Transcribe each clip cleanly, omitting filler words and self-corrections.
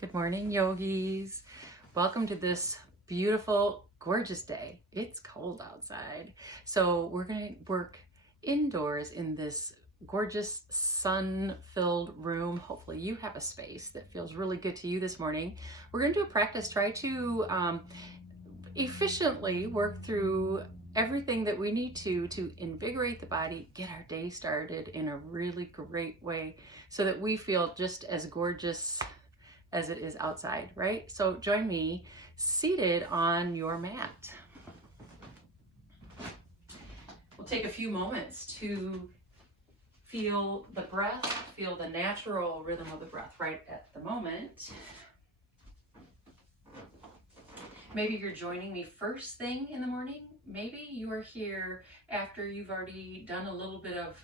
Good morning, yogis. Welcome to this beautiful, gorgeous day. It's cold outside. So we're going to work indoors in this gorgeous sun-filled room. Hopefully you have a space that feels really good to you this morning. We're going to do a practice. Try to efficiently work through everything that we need to invigorate the body, get our day started in a really great way so that we feel just as gorgeous as it is outside, right? So join me seated on your mat. We'll take a few moments to feel the breath, feel the natural rhythm of the breath right at the moment. Maybe you're joining me first thing in the morning. Maybe you are here after you've already done a little bit of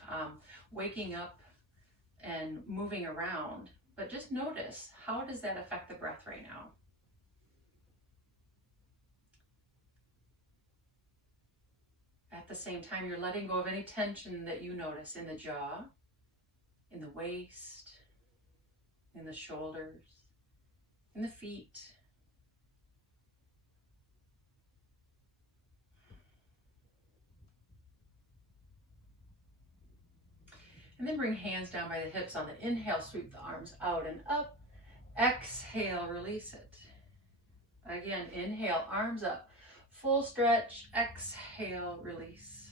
waking up and moving around. But just notice, how does that affect the breath right now? At the same time, you're letting go of any tension that you notice in the jaw, in the waist, in the shoulders, in the feet. And then bring hands down by the hips on the inhale, sweep the arms out and up. Exhale, release it. Again, inhale, arms up. Full stretch, exhale, release.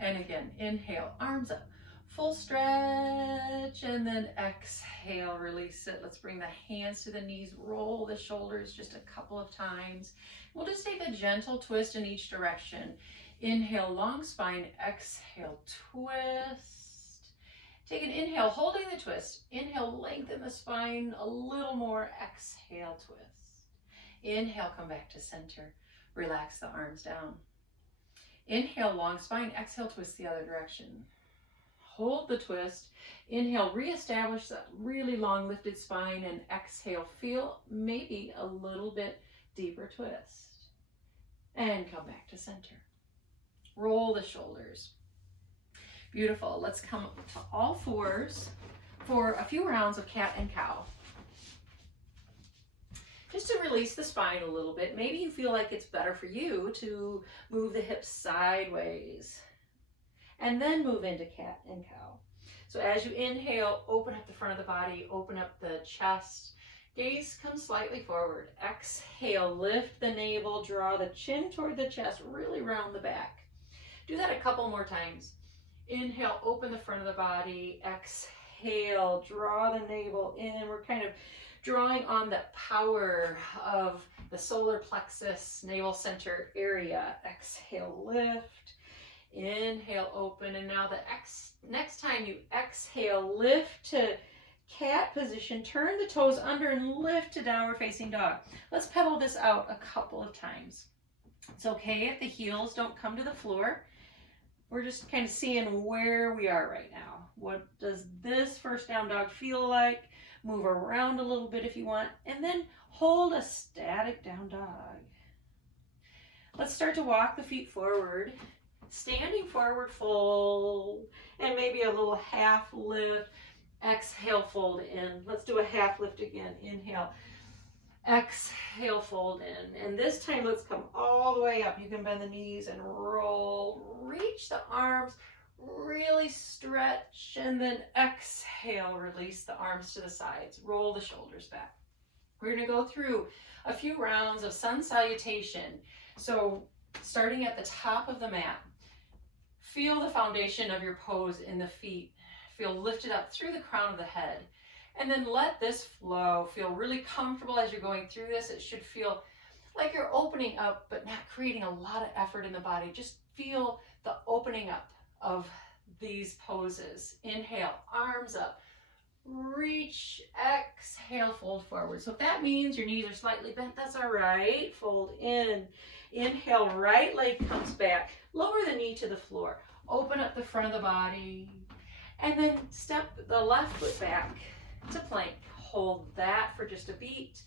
And again, inhale, arms up. Full stretch, and then exhale, release it. Let's bring the hands to the knees, roll the shoulders just a couple of times. We'll just take a gentle twist in each direction. Inhale, long spine, exhale, twist. Take an inhale, holding the twist. Inhale, lengthen the spine a little more. Exhale, twist. Inhale, come back to center. Relax the arms down. Inhale, long spine. Exhale, twist the other direction. Hold the twist. Inhale, reestablish that really long lifted spine, and exhale, feel maybe a little bit deeper twist. And come back to center. Roll the shoulders. Beautiful. Let's come up to all fours for a few rounds of cat and cow. Just to release the spine a little bit. Maybe you feel like it's better for you to move the hips sideways and then move into cat and cow. So as you inhale, open up the front of the body, open up the chest. Gaze comes slightly forward. Exhale, lift the navel, draw the chin toward the chest, really round the back. Do that a couple more times. Inhale, open the front of the body. Exhale, draw the navel in. We're kind of drawing on the power of the solar plexus, navel center area. Exhale, lift. Inhale, open. And now the next time you exhale, lift to cat position. Turn the toes under and lift to downward facing dog. Let's pedal this out a couple of times. It's okay if the heels don't come to the floor. We're just kind of seeing where we are right now. What does this first down dog feel like? Move around a little bit if you want, and then hold a static down dog. Let's start to walk the feet forward, standing forward fold, and maybe a little half lift. Exhale, fold in. Let's do a half lift again. Inhale. Exhale, fold in. And this time, let's come all the way up. You can bend the knees and roll. Reach the arms, really stretch, and then exhale, release the arms to the sides. Roll the shoulders back. We're going to go through a few rounds of sun salutation. So starting at the top of the mat, feel the foundation of your pose in the feet. Feel lifted up through the crown of the head. And then let this flow. Feel really comfortable as you're going through this. It should feel like you're opening up, but not creating a lot of effort in the body. Just feel the opening up of these poses. Inhale, arms up. Reach, exhale, fold forward. So if that means your knees are slightly bent, that's all right. Fold in. Inhale, right leg comes back. Lower the knee to the floor. Open up the front of the body. And then step the left foot back to plank. Hold that for just a beat.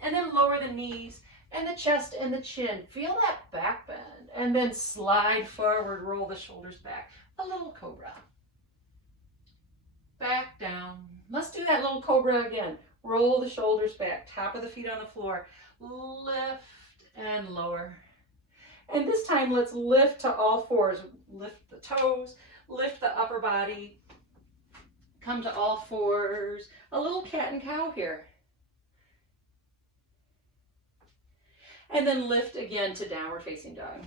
And then lower the knees and the chest and the chin. Feel that back bend. And then slide forward, roll the shoulders back. A little cobra. Back down. Let's do that little cobra again. Roll the shoulders back, top of the feet on the floor. Lift and lower. And this time, let's lift to all fours. Lift the toes, lift the upper body. Come to all fours. A little cat and cow here. And then lift again to downward facing dog.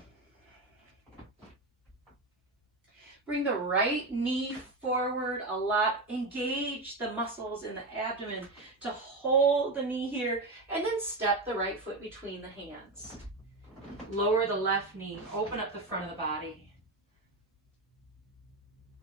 Bring the right knee forward a lot. Engage the muscles in the abdomen to hold the knee here. And then step the right foot between the hands. Lower the left knee. Open up the front of the body.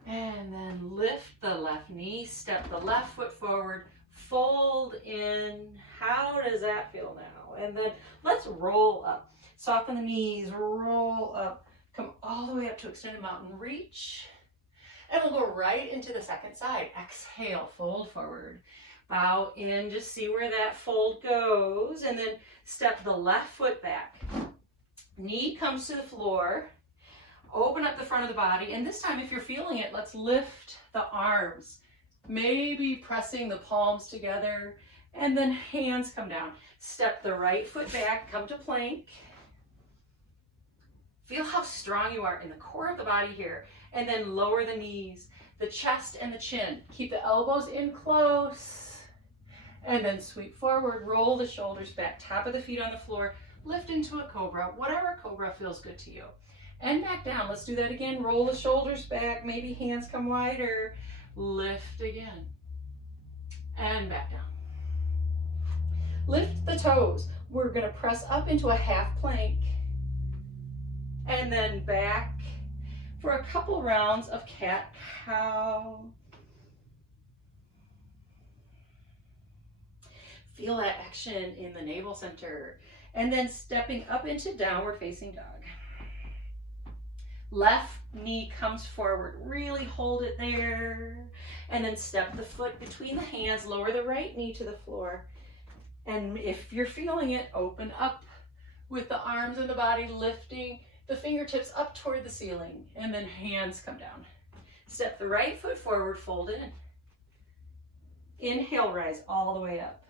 And then lift the left knee. Step the left foot forward. Fold in. How does that feel now? And then let's roll up. Soften the knees. Roll up. Come all the way up to extended mountain. Reach. And we'll go right into the second side. Exhale, fold forward. Bow in, just see where that fold goes. And then step the left foot back. Knee comes to the floor. Open up the front of the body. And this time, if you're feeling it, let's lift the arms. Maybe pressing the palms together. And then hands come down. Step the right foot back, come to plank. Feel how strong you are in the core of the body here. And then lower the knees, the chest and the chin. Keep the elbows in close. And then sweep forward, roll the shoulders back, top of the feet on the floor. Lift into a cobra, whatever cobra feels good to you. And back down. Let's do that again. Roll the shoulders back, maybe hands come wider. Lift again. And back down. Lift the toes. We're going to press up into a half plank. And then back for a couple rounds of cat-cow. Feel that action in the navel center. And then stepping up into downward facing dog. Left knee comes forward. Really hold it there. And then step the foot between the hands. Lower the right knee to the floor. And if you're feeling it, open up with the arms and the body lifting the fingertips up toward the ceiling, and then hands come down. Step the right foot forward, fold in. Inhale, rise all the way up.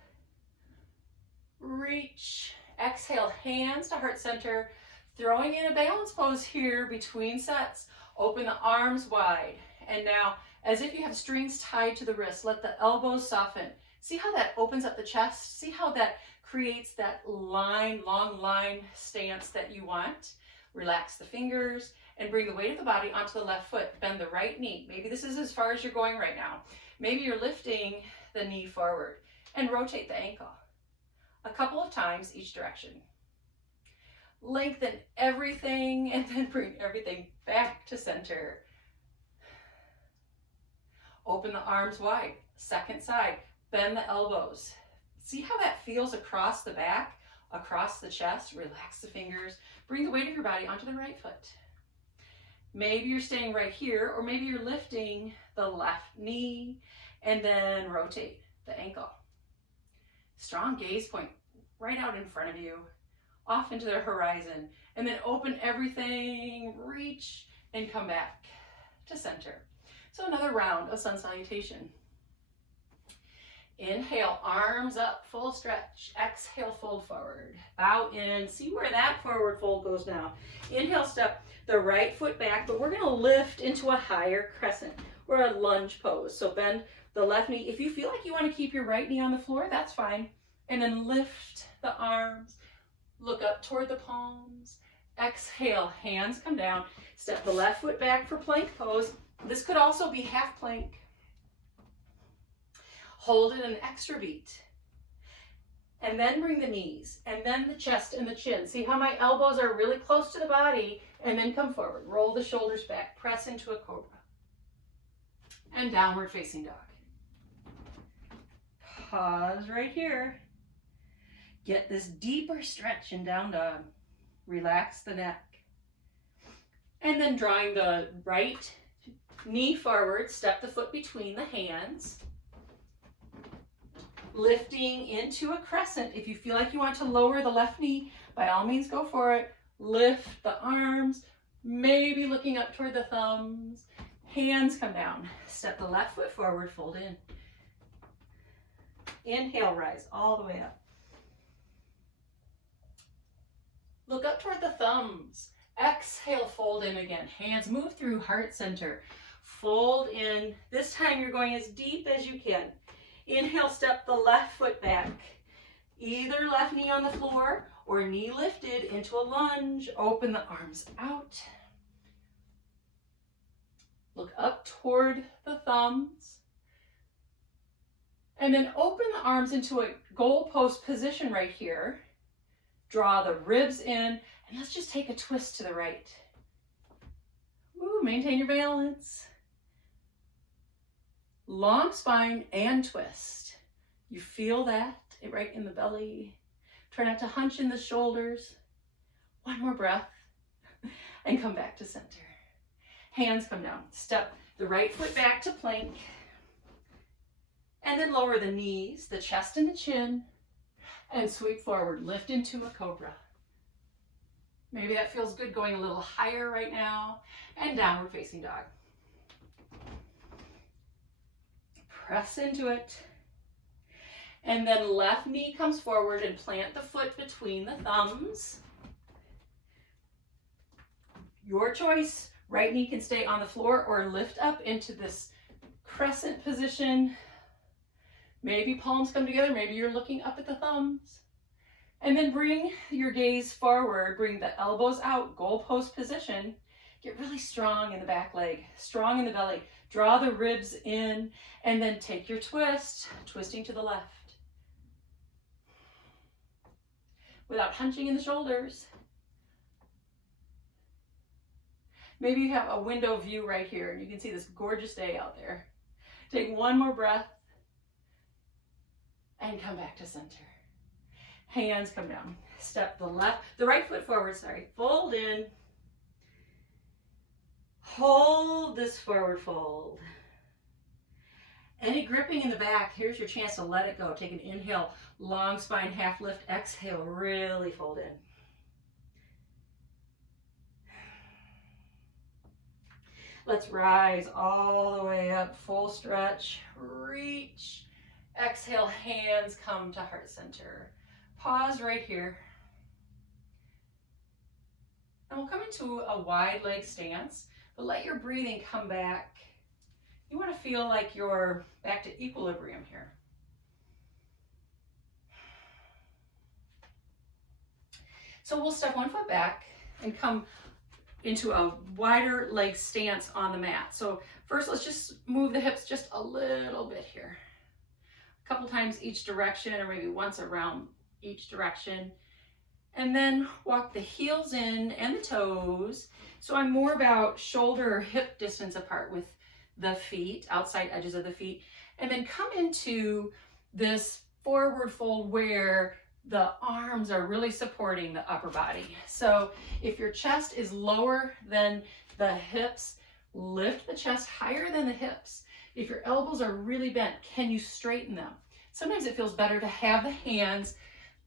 Reach. Exhale, hands to heart center. Throwing in a balance pose here between sets. Open the arms wide. And now, as if you have strings tied to the wrists, let the elbows soften. See how that opens up the chest? See how that creates that line, long line stance that you want? Relax the fingers and bring the weight of the body onto the left foot. Bend the right knee. Maybe this is as far as you're going right now. Maybe you're lifting the knee forward and rotate the ankle a couple of times each direction. Lengthen everything and then bring everything back to center. Open the arms wide. Second side. Bend the elbows. See how that feels across the back, across the chest. Relax the fingers. Bring the weight of your body onto the right foot. Maybe you're staying right here, or maybe you're lifting the left knee and then rotate the ankle. Strong gaze point right out in front of you, off into the horizon, and then open everything, reach, and come back to center. So another round of sun salutation. Inhale, arms up, full stretch. Exhale, fold forward. Bow in. See where that forward fold goes now. Inhale, step the right foot back, but we're going to lift into a higher crescent or a lunge pose. So bend the left knee. If you feel like you want to keep your right knee on the floor, that's fine. And then lift the arms. Look up toward the palms. Exhale, hands come down. Step the left foot back for plank pose. This could also be half plank. Hold it an extra beat. And then bring the knees, and then the chest and the chin. See how my elbows are really close to the body, and then come forward. Roll the shoulders back, press into a cobra. And downward facing dog. Pause right here. Get this deeper stretch in down dog. Relax the neck. And then drawing the right knee forward, step the foot between the hands. Lifting into a crescent. If you feel like you want to lower the left knee, by all means go for it. Lift the arms, maybe looking up toward the thumbs. Hands come down. Step the left foot forward, fold in. Inhale, rise all the way up. Look up toward the thumbs. Exhale, fold in again. Hands move through heart center. Fold in. This time you're going as deep as you can. Inhale, step the left foot back. Either left knee on the floor or knee lifted into a lunge. Open the arms out. Look up toward the thumbs. And then open the arms into a goalpost position right here. Draw the ribs in, and let's just take a twist to the right. Woo, maintain your balance. Long spine and twist. You feel that right in the belly. Try not to hunch in the shoulders. One more breath, and come back to center. Hands come down. Step the right foot back to plank. And then lower the knees, the chest and the chin, and sweep forward. Lift into a cobra. Maybe that feels good going a little higher right now. And downward facing dog. Press into it. And then left knee comes forward and plant the foot between the thumbs. Your choice. Right knee can stay on the floor or lift up into this crescent position. Maybe palms come together. Maybe you're looking up at the thumbs. And then bring your gaze forward. Bring the elbows out, goalpost position. Get really strong in the back leg, strong in the belly. Draw the ribs in, and then take your twist, twisting to the left. Without hunching in the shoulders. Maybe you have a window view right here, and you can see this gorgeous day out there. Take one more breath, and come back to center. Hands come down. Step the right foot forward, fold in. Hold this forward fold. Any gripping in the back, here's your chance to let it go. Take an inhale, long spine, half lift. Exhale, really fold in. Let's rise all the way up, full stretch, reach. Exhale, hands come to heart center. Pause right here. And we'll come into a wide leg stance, but let your breathing come back. You want to feel like you're back to equilibrium here. So we'll step one foot back and come into a wider leg stance on the mat. So first, let's just move the hips just a little bit here. A couple times each direction, or maybe once around each direction. And then walk the heels in and the toes. So I'm more about shoulder or hip distance apart with the feet, outside edges of the feet. And then come into this forward fold where the arms are really supporting the upper body. So if your chest is lower than the hips, lift the chest higher than the hips. If your elbows are really bent, can you straighten them? Sometimes it feels better to have the hands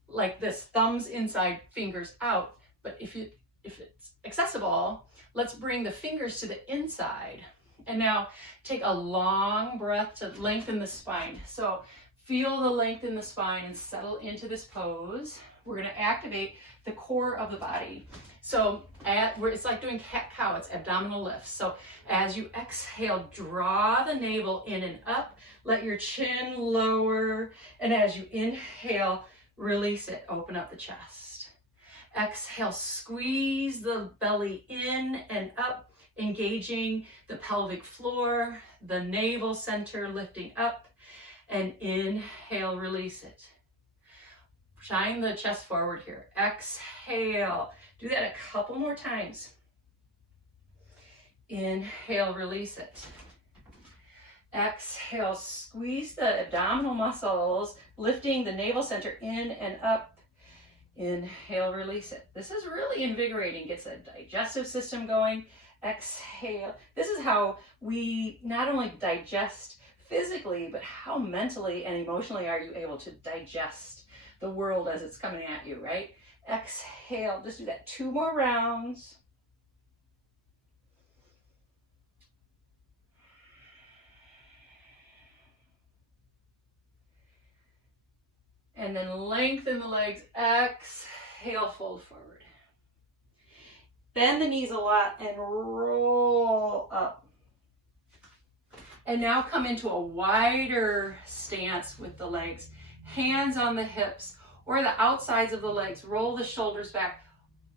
like this, thumbs inside, fingers out. But if it's accessible, let's bring the fingers to the inside. And now take a long breath to lengthen the spine. So feel the length in the spine and settle into this pose. We're going to activate the core of the body. So it's like doing cat-cow, it's abdominal lifts. So as you exhale, draw the navel in and up, let your chin lower, and as you inhale, release it, open up the chest. Exhale, squeeze the belly in and up, engaging the pelvic floor, the navel center lifting up, and inhale, release it. Shine the chest forward here. Exhale. Do that a couple more times. Inhale, release it. Exhale, squeeze the abdominal muscles, lifting the navel center in and up. Inhale, release it. This is really invigorating. Gets the digestive system going. Exhale. This is how we not only digest physically, but how mentally and emotionally are you able to digest the world as it's coming at you, right? Exhale, just do that 2 more rounds. And then lengthen the legs. Exhale, fold forward. Bend the knees a lot and roll up. And now come into a wider stance with the legs. Hands on the hips or the outsides of the legs. Roll the shoulders back.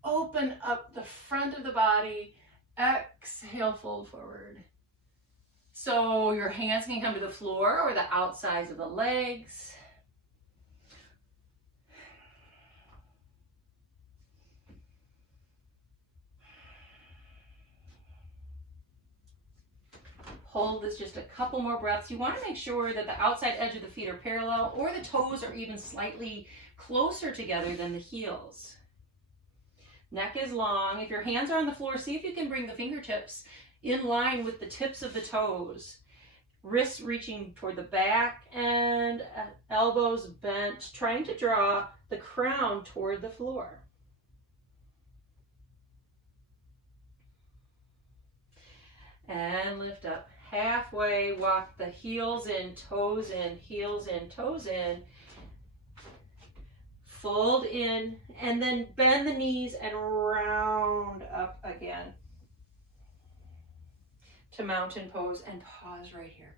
Open up the front of the body. Exhale, fold forward. So your hands can come to the floor or the outsides of the legs. Hold this just a couple more breaths. You want to make sure that the outside edge of the feet are parallel or the toes are even slightly closer together than the heels. Neck is long. If your hands are on the floor, see if you can bring the fingertips in line with the tips of the toes. Wrists reaching toward the back and elbows bent, trying to draw the crown toward the floor. And lift up. Halfway, walk the heels in, toes in, heels in, toes in. Fold in, and then bend the knees and round up again to mountain pose, and pause right here.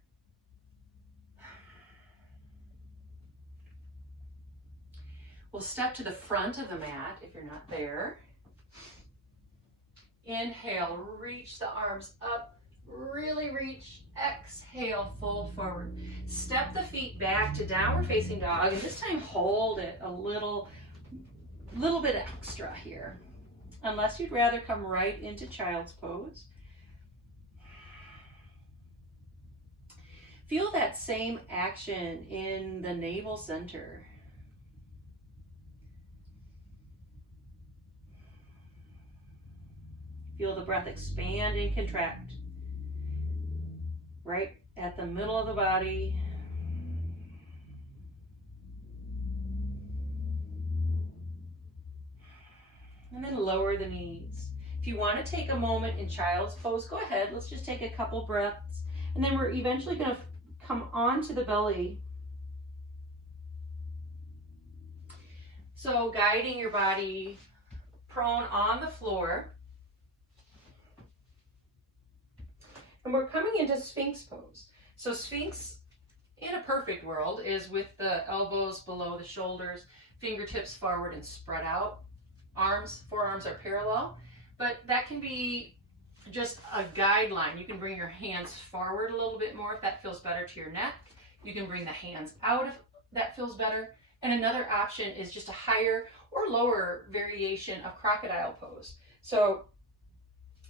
We'll step to the front of the mat if you're not there. Inhale, reach the arms up. Really reach, exhale, fold forward. Step the feet back to downward facing dog, and this time hold it a little bit extra here. Unless you'd rather come right into child's pose. Feel that same action in the navel center. Feel the breath expand and contract. Right at the middle of the body. And then lower the knees. If you want to take a moment in child's pose, go ahead. Let's just take a couple breaths. And then we're eventually going to come onto the belly. So guiding your body prone on the floor. And we're coming into Sphinx pose. So Sphinx, in a perfect world, is with the elbows below the shoulders, fingertips forward and spread out. Forearms are parallel, but that can be just a guideline. You can bring your hands forward a little bit more if that feels better to your neck. You can bring the hands out if that feels better. And another option is just a higher or lower variation of crocodile pose. So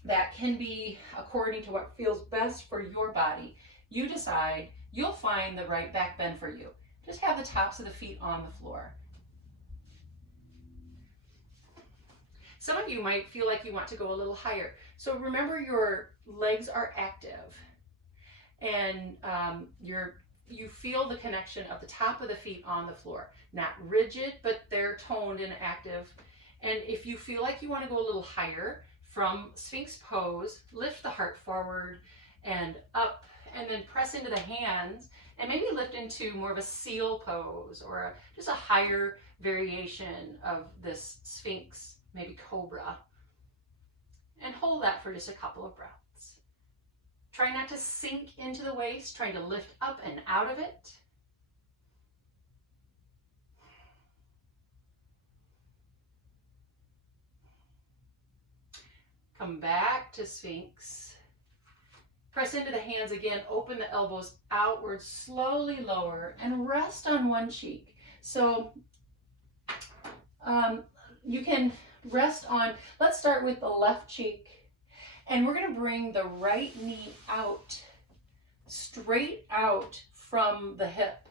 that can be according to what feels best for your body. You decide, you'll find the right back bend for you. Just have the tops of the feet on the floor. Some of you might feel like you want to go a little higher. So remember, your legs are active and you feel the connection of the top of the feet on the floor. Not rigid, but they're toned and active. And if you feel like you want to go a little higher, from Sphinx pose, lift the heart forward and up, and then press into the hands, and maybe lift into more of a seal pose or just a higher variation of this Sphinx, maybe cobra. And hold that for just a couple of breaths. Try not to sink into the waist, trying to lift up and out of it. Come back to Sphinx. Press into the hands again. Open the elbows outward, slowly lower, and rest on one cheek. So you can rest on, let's start with the left cheek. And we're going to bring the right knee out, straight out from the hip.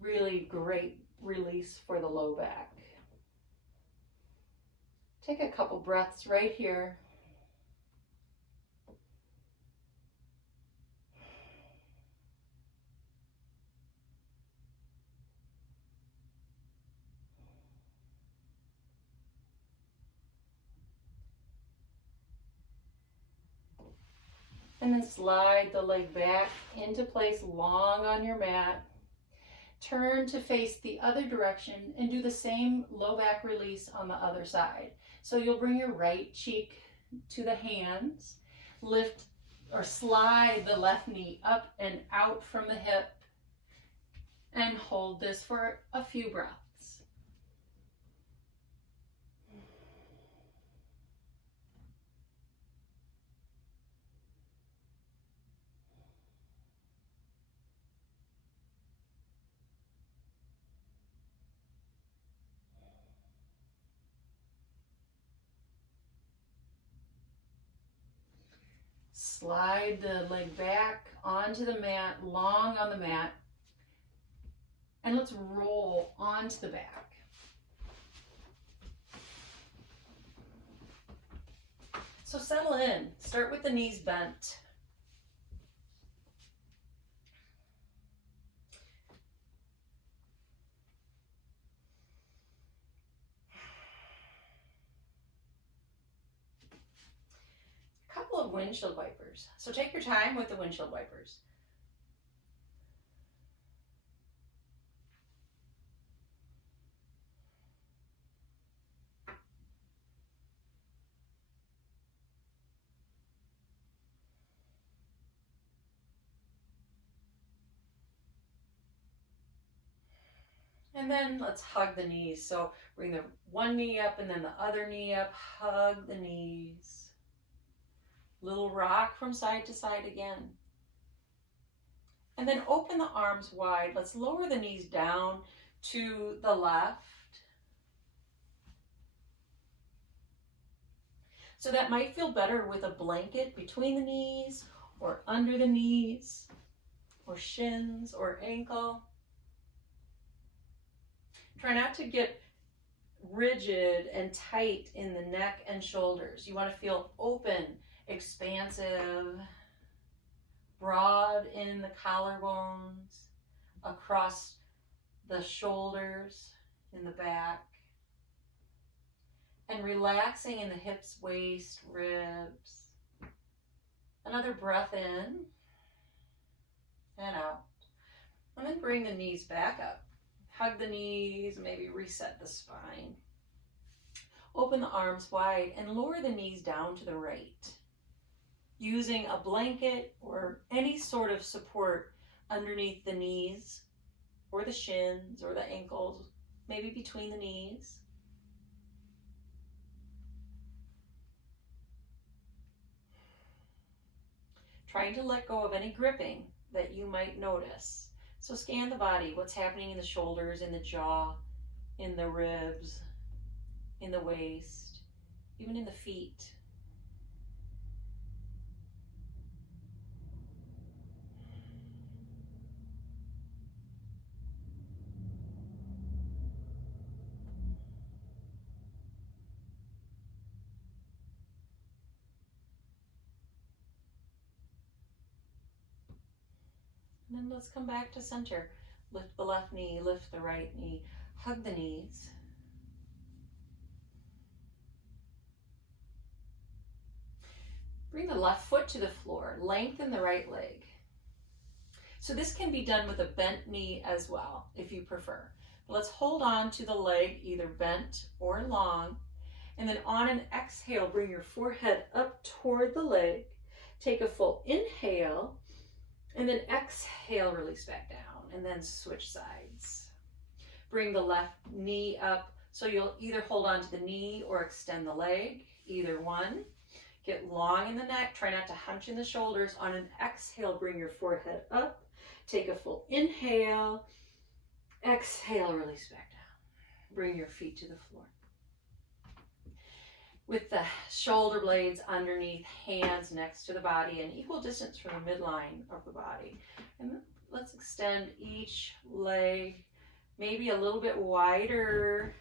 Really great release for the low back. Take a couple breaths right here. And then slide the leg back into place long on your mat. Turn to face the other direction and do the same low back release on the other side. So you'll bring your right cheek to the hands, lift or slide the left knee up and out from the hip, and hold this for a few breaths. Slide the leg back onto the mat, long on the mat, and let's roll onto the back. So settle in. Start with the knees bent. A couple of windshield wipers. So take your time with the windshield wipers. And then let's hug the knees. So bring the one knee up and then the other knee up. Hug the knees. Little rock from side to side again. And then open the arms wide. Let's lower the knees down to the left. So that might feel better with a blanket between the knees or under the knees or shins or ankle. Try not to get rigid and tight in the neck and shoulders. You want to feel open, expansive, broad in the collarbones, across the shoulders, in the back, and relaxing in the hips, waist, ribs. Another breath in and out. And then bring the knees back up. Hug the knees, maybe reset the spine. Open the arms wide and lower the knees down to the right. Using a blanket or any sort of support underneath the knees or the shins or the ankles, maybe between the knees. Trying to let go of any gripping that you might notice. So scan the body, what's happening in the shoulders, in the jaw, in the ribs, in the waist, even in the feet. And then let's come back to center. Lift the left knee, lift the right knee, hug the knees. Bring the left foot to the floor, lengthen the right leg. So this can be done with a bent knee as well, if you prefer. But let's hold on to the leg, either bent or long, and then on an exhale, bring your forehead up toward the leg. Take a full inhale, and then exhale, release back down, and then switch sides. Bring the left knee up, so you'll either hold on to the knee or extend the leg, either one. Get long in the neck, try not to hunch in the shoulders. On an exhale, bring your forehead up. Take a full inhale, exhale, release back down. Bring your feet to the floor. With the shoulder blades underneath, hands next to the body, and equal distance from the midline of the body. And let's extend each leg, maybe a little bit wider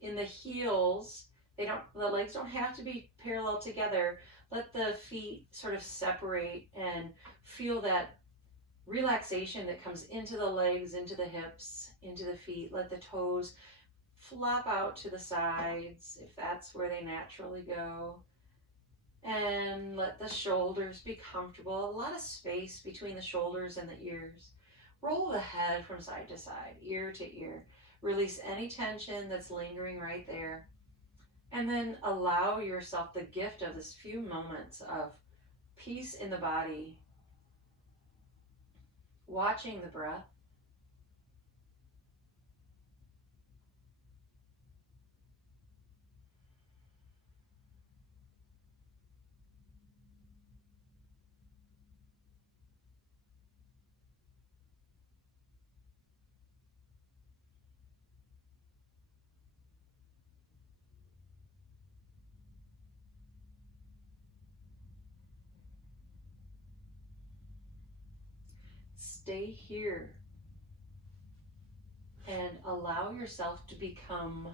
in the heels. The legs don't have to be parallel together. Let the feet sort of separate and feel that relaxation that comes into the legs, into the hips, into the feet. Let the toes flop out to the sides if that's where they naturally go. And let the shoulders be comfortable. A lot of space between the shoulders and the ears. Roll the head from side to side, ear to ear. Release any tension that's lingering right there. And then allow yourself the gift of this few moments of peace in the body, watching the breath. Stay here and allow yourself to become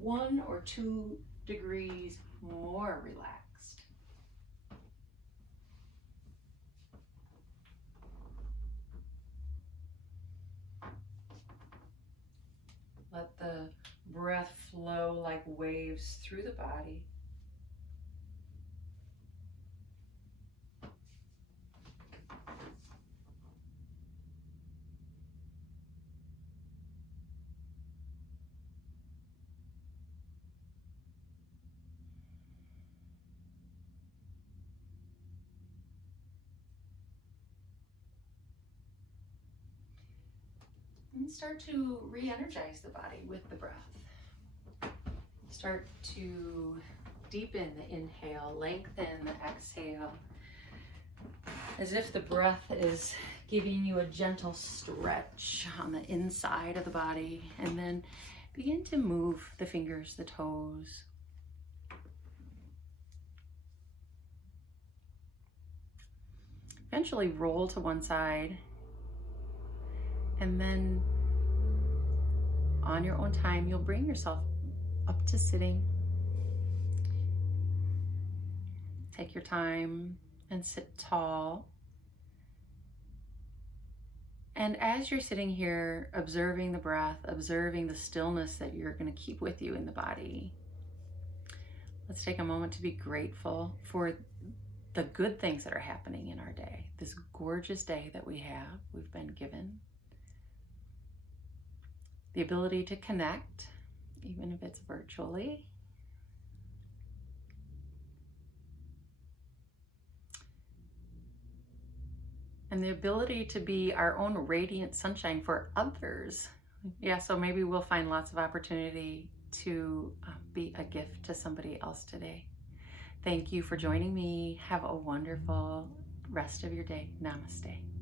1 or 2 degrees more relaxed. Let the breath flow like waves through the body. And start to re-energize the body with the breath. Start to deepen the inhale, lengthen the exhale, as if the breath is giving you a gentle stretch on the inside of the body, and then begin to move the fingers, the toes. Eventually roll to one side, and then on your own time, you'll bring yourself up to sitting. Take your time and sit tall. And as you're sitting here, observing the breath, observing the stillness that you're going to keep with you in the body, let's take a moment to be grateful for the good things that are happening in our day, this gorgeous day that we've been given. The ability to connect, even if it's virtually. And the ability to be our own radiant sunshine for others. Yeah, so maybe we'll find lots of opportunity to be a gift to somebody else today. Thank you for joining me. Have a wonderful rest of your day. Namaste.